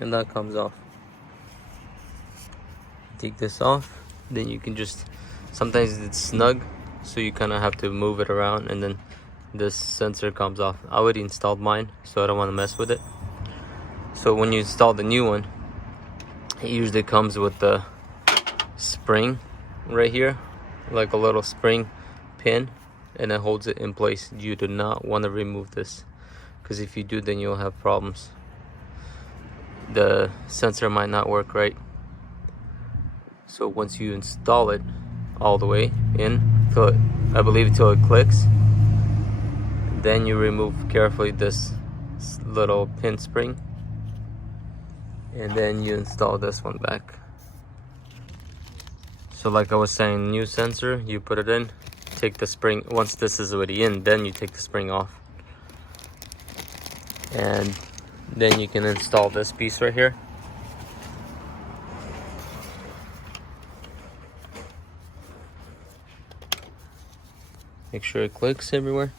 and that comes off. Take this off, then you can just, sometimes it's snug, so you kind of have to move it around, and then this sensor comes off. I already installed mine, so I don't want to mess with it. So when you install the new one, it usually comes with the spring right here, like a little spring pin, and it holds it in place. You do not want to remove this, because if you do, then you'll have problems. The sensor might not work right. So once you install it all the way in, till it, I believe till it clicks, then you remove carefully this little pin spring, and then you install this one back. So like I was saying, new sensor, you put it in, take the spring, once this is already in, then you take the spring off, and then you can install this piece right here. Make sure it clicks everywhere.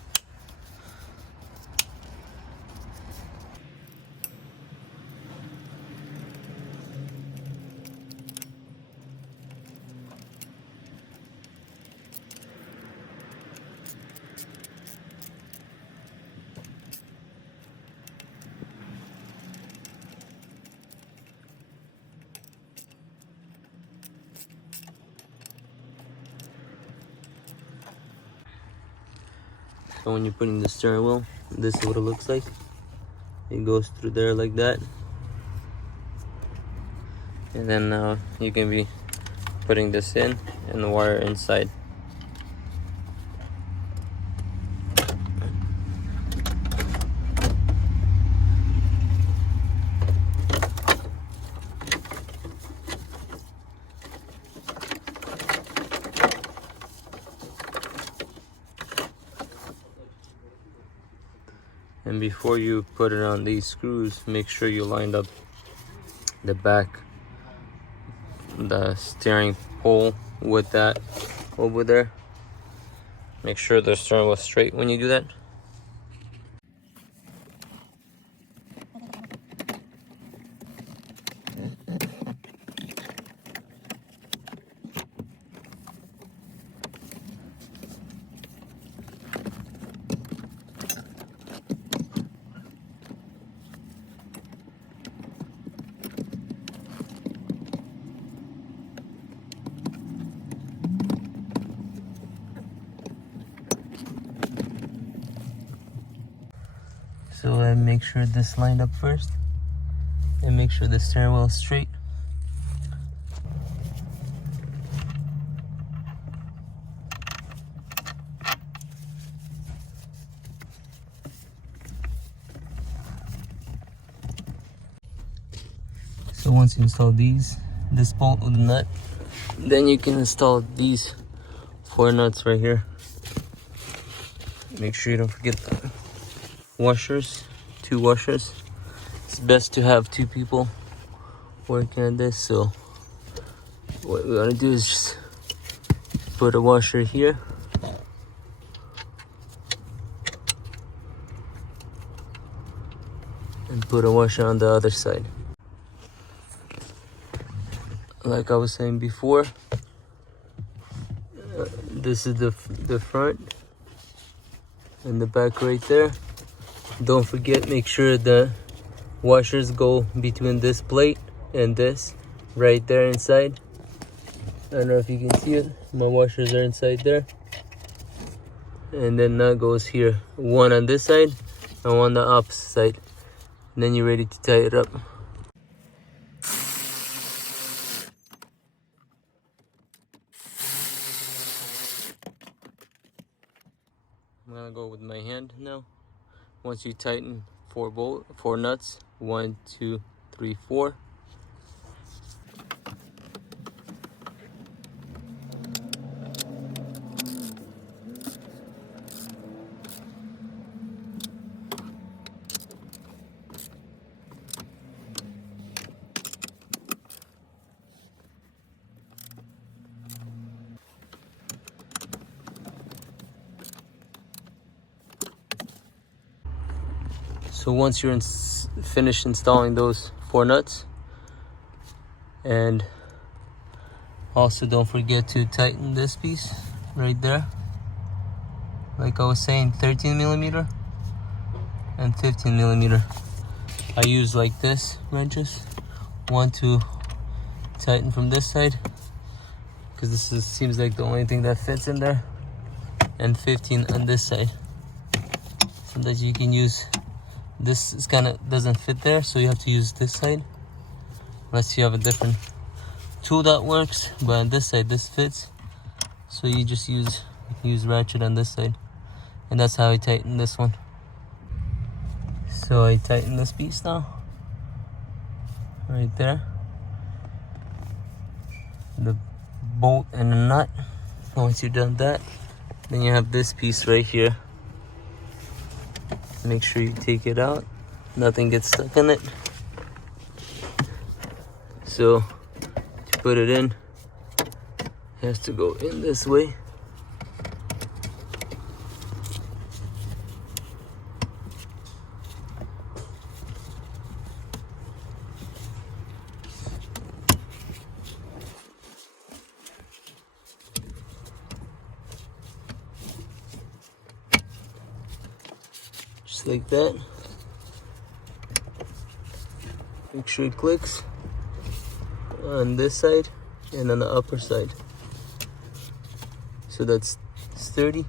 So when you're putting the steering wheel, this is what it looks like. It goes through there like that. And then you can be putting this in and the wire inside. And before you put it on these screws, make sure you lined up the back, the steering pole with that over there. Make sure the steering wheel is straight when you do that. So make sure this lined up first, and make sure the steering wheel is straight. So once you install this bolt with the nut, then you can install these 4 nuts right here. Make sure you don't forget the washers, 2 washers. It's best to have 2 people working on this. So what we want to do is just put a washer here, and put a washer on the other side. Like I was saying before, this is the front and the back right there. Don't forget, make sure the washers go between this plate and this right there inside. I don't know if you can see it, my washers are inside there. And then that goes here, one on this side and one on the opposite side. And then you're ready to tie it up. I'm gonna go with my hand now. Once you tighten 4 nuts, 1, 2, 3, 4. So once you're finished installing those 4 nuts. And also don't forget to tighten this piece right there. Like I was saying, 13 millimeter and 15 millimeter. I use like this wrenches. One to tighten from this side, because seems like the only thing that fits in there, and 15 on this side. Sometimes you can use this. Is kind of doesn't fit there, so you have to use this side unless you have a different tool that works. But on this side, this fits, so you just use ratchet on this side, and that's how I tighten this one. So I tighten this piece now, right there, the bolt and the nut. Once you've done that, then you have this piece right here. Make sure you take it out, nothing gets stuck in it. So to put it in, it has to go in this way. Just like that. Make sure it clicks on this side and on the upper side, so that's sturdy.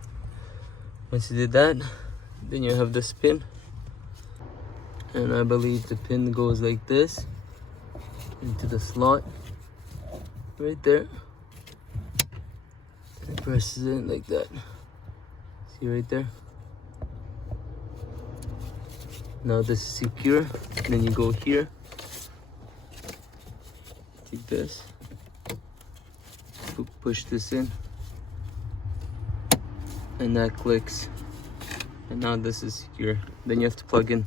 Once you did that, then you have this pin, and I believe the pin goes like this into the slot right there, and it presses in like that. See right there? Now this is secure. Then you go here, take this, push this in, and that clicks, and now this is secure. Then you have to plug in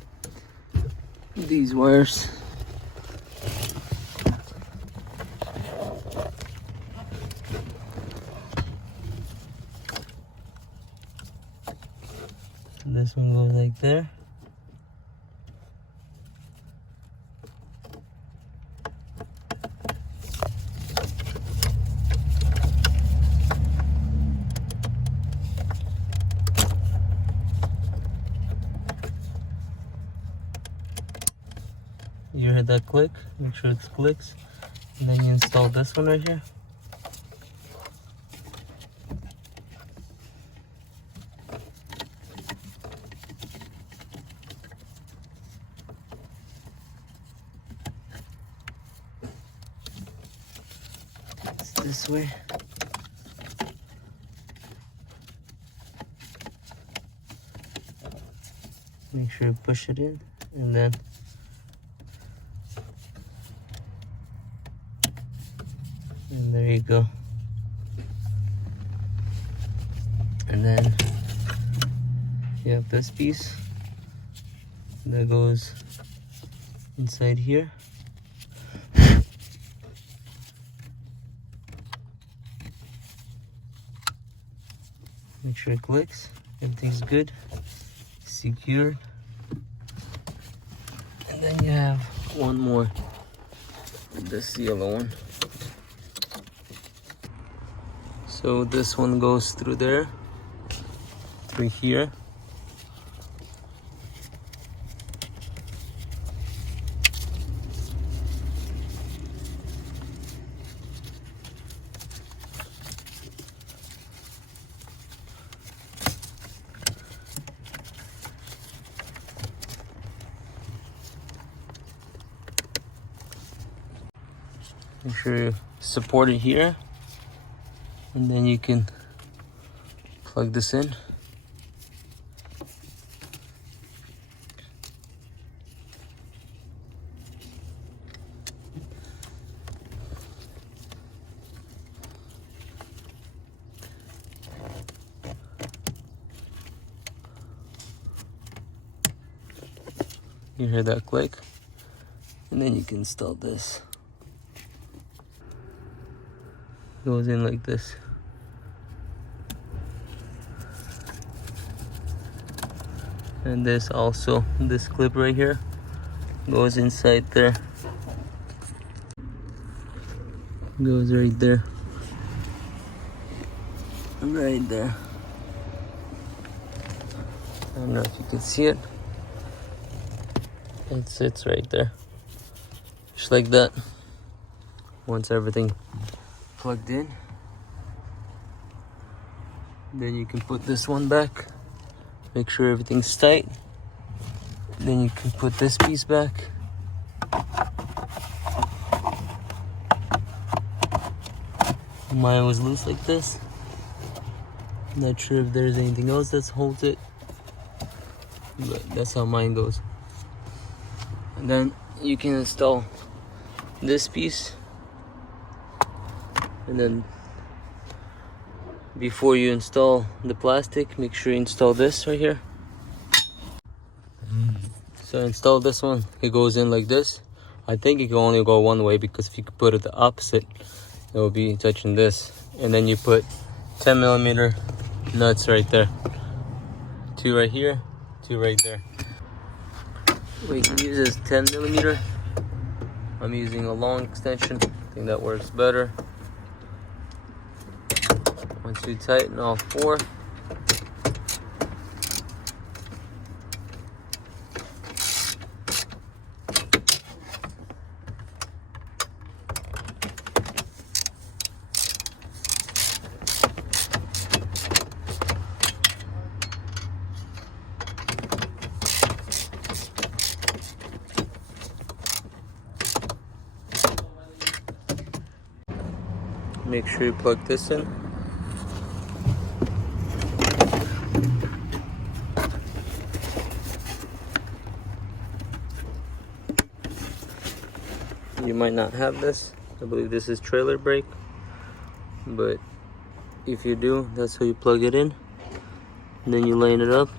these wires. This one goes like there. You heard that click? Make sure it clicks. And then you install this one right here. It's this way. Make sure you push it in, and then there you go. And then you have this piece that goes inside here. Make sure it clicks. Everything's good. Secured. And then you have one more. This yellow one. So this one goes through there, through here. Make sure you support it here, and then you can plug this in. You hear that click, and then you can install this. Goes in like this. And this also, this clip right here goes inside there. Goes right there. Right there. I don't know if you can see it. It sits right there. Just like that. Once everything plugged in, then you can put this one back. Make sure everything's tight. Then you can put this piece back. Mine was loose like this. Not sure if there's anything else that holds it, but that's how mine goes. And then you can install this piece, and then before you install the plastic, make sure you install this right here. So install this one. It goes in like this. I think it can only go one way, because if you could put it the opposite, it will be touching this. And then you put 10mm nuts right there. 2 right here, 2 right there. We can use this 10mm. I'm using a long extension. I think that works better. Once you tighten all 4, make sure you plug this in. You might not have this. I believe this is trailer brake, but if you do, that's how you plug it in. And then you line it up.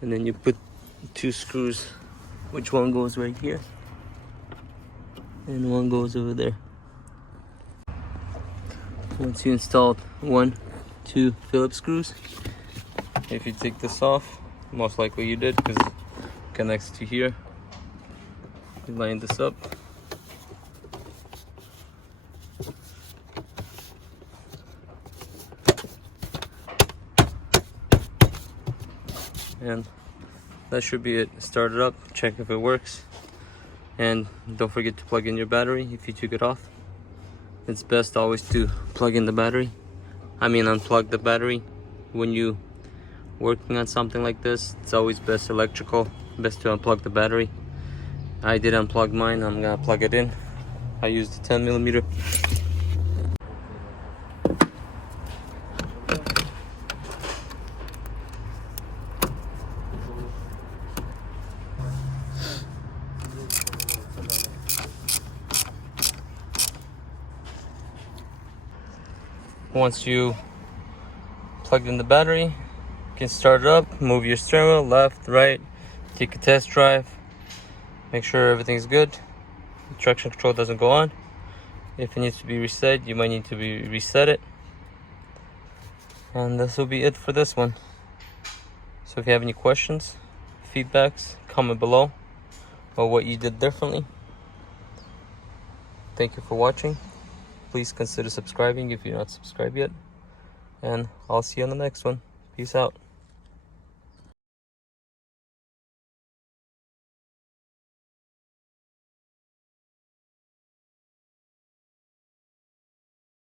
And then you put 2 screws, which one goes right here and one goes over there. Once you installed 1, 2 Phillips screws, if you take this off, most likely you did because it connects to here, you line this up. And that should be it. Start it up, check if it works, and don't forget to plug in your battery if you took it off. It's best always to plug in the battery. Unplug the battery when you working on something like this. It's always best electrical, best to unplug the battery. I did unplug mine. I'm gonna plug it in. I used the 10mm. Once you plugged in the battery, you can start it up, move your steering wheel left, right, take a test drive, make sure everything's good, the traction control doesn't go on. If it needs to be reset, you might need to reset it. And this will be it for this one. So if you have any questions, feedbacks, comment below or what you did differently. Thank you for watching. Please consider subscribing if you're not subscribed yet. And I'll see you on the next one. Peace out.